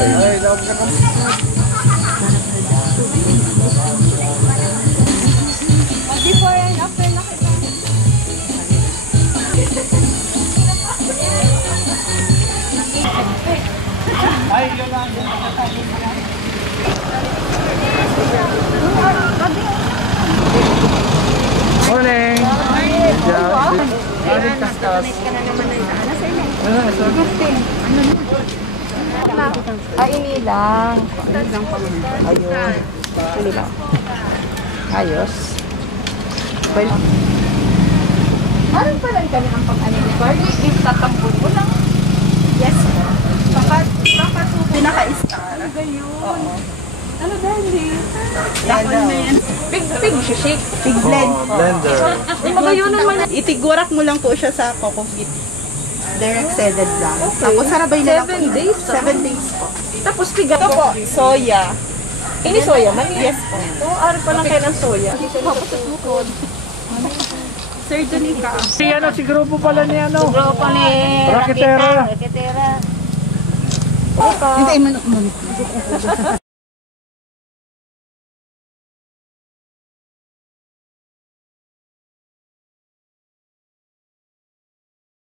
Ay, lawag ka naman. Before and after na kita. Ay, yun lang. Morning! Morning, kaskas. Ini lang. Ayun. Ini lang. Ayos. Well, parang pa lang kami ang pang-ano ni Barney. If tatampon mo lang. Yes. Pinaka-star. Ano ba yun? Ano Barney? Lakon na yan. Pig shake. Pig blend. Blender. Mga yun naman. Itigurak mo lang po siya sa coco git. Direct sedded lang. Tapos sarabay na lang po. 7 days. 7 days po. Tapos piga. Ito po, soya. Ini soya man? Yes po. Oo, ari pa lang kayo ng soya. Tapos sa tukod. Sir Donica. Si ano, si grupo pala ni ano? Grupo ni Rakitera. Rakitera. Hindi, manok.